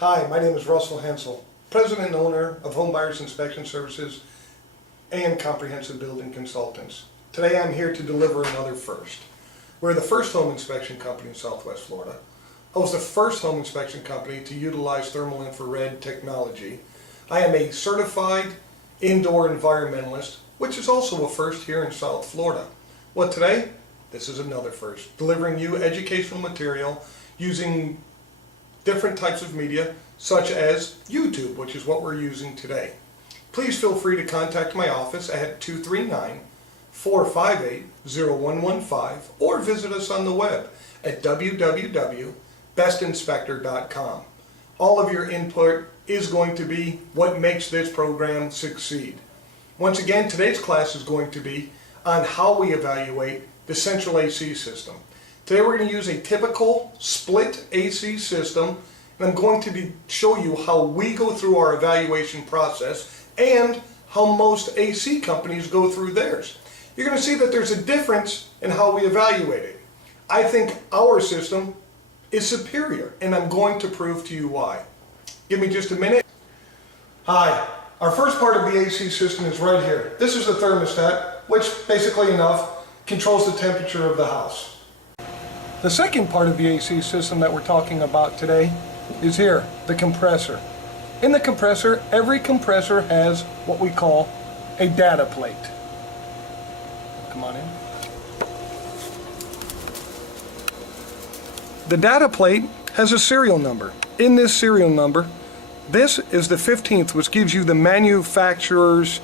Hi, my name is Russell Hensel, President and owner of Home Buyers Inspection Services and Comprehensive Building Consultants. Today I'm here to deliver another first. We're the first home inspection company in Southwest Florida. I was the first home inspection company to utilize thermal infrared technology. I am a certified indoor environmentalist, which is also a first here in South Florida. Well, today, this is another first, delivering you educational material using different types of media, such as YouTube, which is what we're using today. Please feel free to contact my office at 239-458-0115 or visit us on the web at www.bestinspector.com. All of your input is going to be what makes this program succeed. Once again, today's class is going to be on how we evaluate the central AC system. Today we're going to use a typical split AC system, and I'm going to show you how we go through our evaluation process and how most AC companies go through theirs. You're going to see that there's a difference in how we evaluate it. I think our system is superior, and I'm going to prove to you why. Give me just a minute. Hi, our first part of the AC system is right here. This is the thermostat, which basically enough controls the temperature of the house. The second part of the AC system that we're talking about today is here, the compressor. In the compressor, every compressor has what we call a data plate. Come on in. The data plate has a serial number. In this serial number, this is the 15th, which gives you the manufacturer's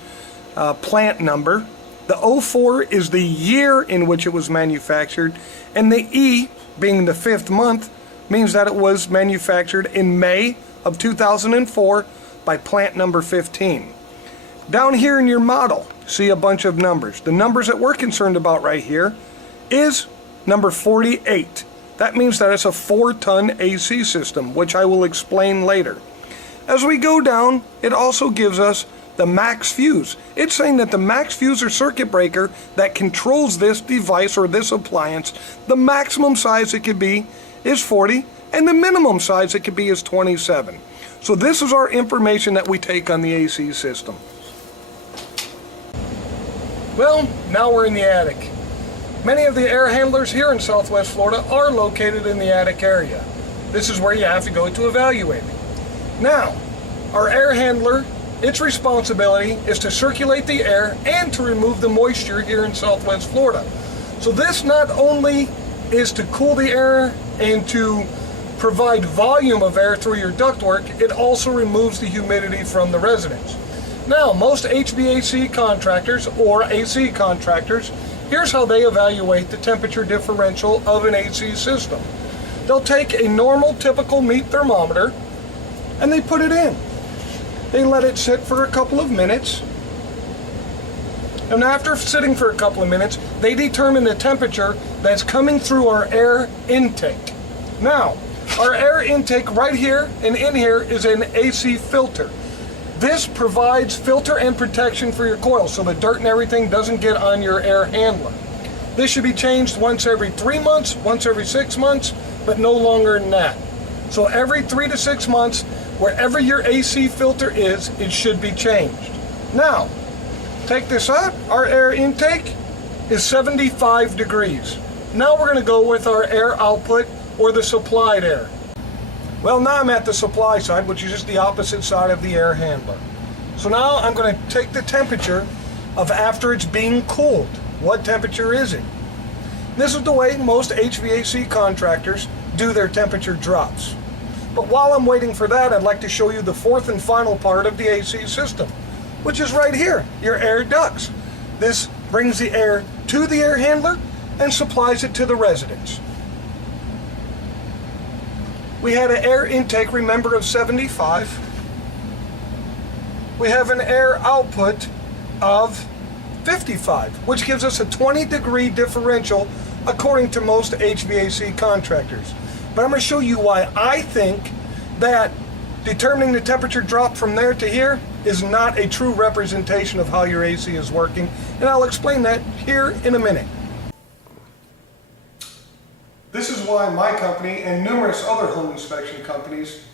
plant number. The 04 is the year in which it was manufactured, and the E, being the 5th month, means that it was manufactured in May of 2004 by plant number 15. Down here in your model, see a bunch of numbers. The numbers that we're concerned about right here is number 48. That means that it's a 4-ton AC system, which I will explain later. As we go down, it also gives us the max fuse. It's saying that the max fuse or circuit breaker that controls this device or this appliance, the maximum size it could be is 40, and the minimum size it could be is 27. So this is our information that we take on the AC system. Well, now we're in the attic. Many of the air handlers here in Southwest Florida are located in the attic area. This is where you have to go to evaluate it. Now, our air handler, its responsibility is to circulate the air and to remove the moisture here in Southwest Florida. So this not only is to cool the air and to provide volume of air through your ductwork, it also removes the humidity from the residence. Now, most HVAC contractors or AC contractors, here's how they evaluate the temperature differential of an AC system. They'll take a normal, typical meat thermometer and they put it in. They let it sit for a couple of minutes, and after sitting for a couple of minutes, they determine the temperature that's coming through our air intake. Now, our air intake right here and in here is an AC filter. This provides filter and protection for your coil so the dirt and everything doesn't get on your air handler. This should be changed once every 3 months, once every 6 months, but no longer than that. So every 3 to 6 months, wherever your AC filter is, it should be changed. Now, take this out. Our air intake is 75 degrees. Now we're going to go with our air output, or the supplied air. Well, now I'm at the supply side, which is just the opposite side of the air handler. So now I'm going to take the temperature of after it's being cooled. What temperature is it? This is the way most HVAC contractors do their temperature drops. But while I'm waiting for that, I'd like to show you the fourth and final part of the AC system, which is right here, your air ducts. This brings the air to the air handler and supplies it to the residents. We had an air intake, remember, of 75. We have an air output of 55, which gives us a 20-degree differential according to most HVAC contractors. But I'm going to show you why I think that determining the temperature drop from there to here is not a true representation of how your AC is working, and I'll explain that here in a minute. This is why my company and numerous other home inspection companies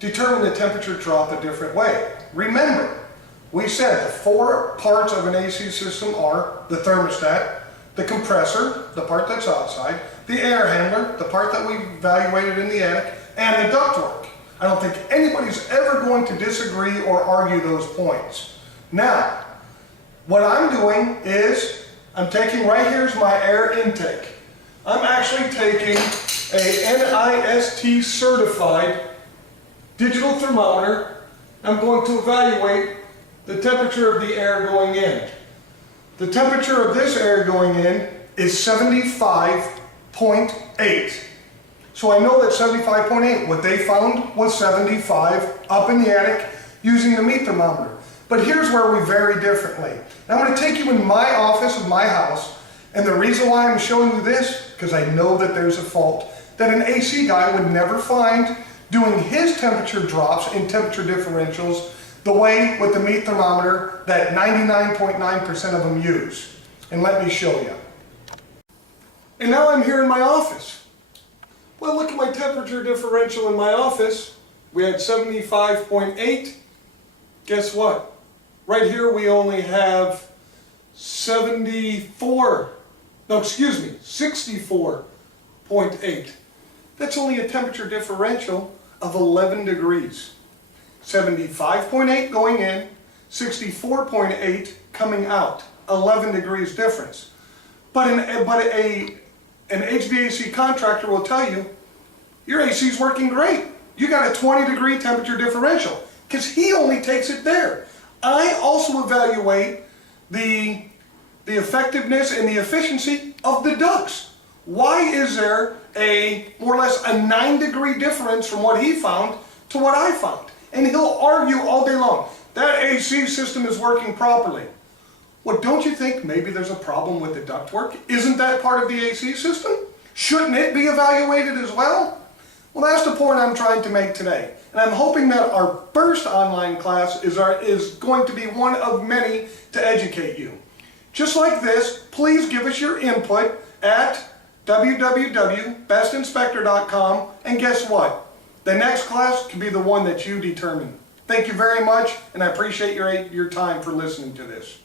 determine the temperature drop a different way. Remember, we said the 4 parts of an AC system are the thermostat, the compressor, the part that's outside, the air handler, the part that we evaluated in the attic, and the ductwork. I don't think anybody's ever going to disagree or argue those points. Now, what I'm doing is, I'm taking, right here's my air intake. I'm actually taking a NIST certified digital thermometer. I'm going to evaluate the temperature of the air going in. The temperature of this air going in is 75.8. So I know that 75.8, what they found was 75 up in the attic using the meat thermometer. But here's where we vary differently. Now I'm going to take you in my office of my house, and the reason why I'm showing you this, because I know that there's a fault that an AC guy would never find doing his temperature drops and temperature differentials the way with the meat thermometer that 99.9% of them use. And let me show you. And now I'm here in my office. Well, look at my temperature differential in my office. We had 75.8. Guess what? Right here we only have 64.8. That's only a temperature differential of 11 degrees. 75.8 going in, 64.8 coming out. 11 degrees difference. But an HVAC contractor will tell you, your AC is working great. You got a 20 degree temperature differential, because he only takes it there. I also evaluate the effectiveness and the efficiency of the ducts. Why is there a more or less a 9 degree difference from what he found to what I found? And he'll argue all day long, that AC system is working properly. Well, don't you think maybe there's a problem with the ductwork? Isn't that part of the AC system? Shouldn't it be evaluated as well? Well, that's the point I'm trying to make today. And I'm hoping that our first online class is going to be one of many to educate you. Just like this, please give us your input at www.bestinspector.com, and guess what? The next class can be the one that you determine. Thank you very much, and I appreciate your time for listening to this.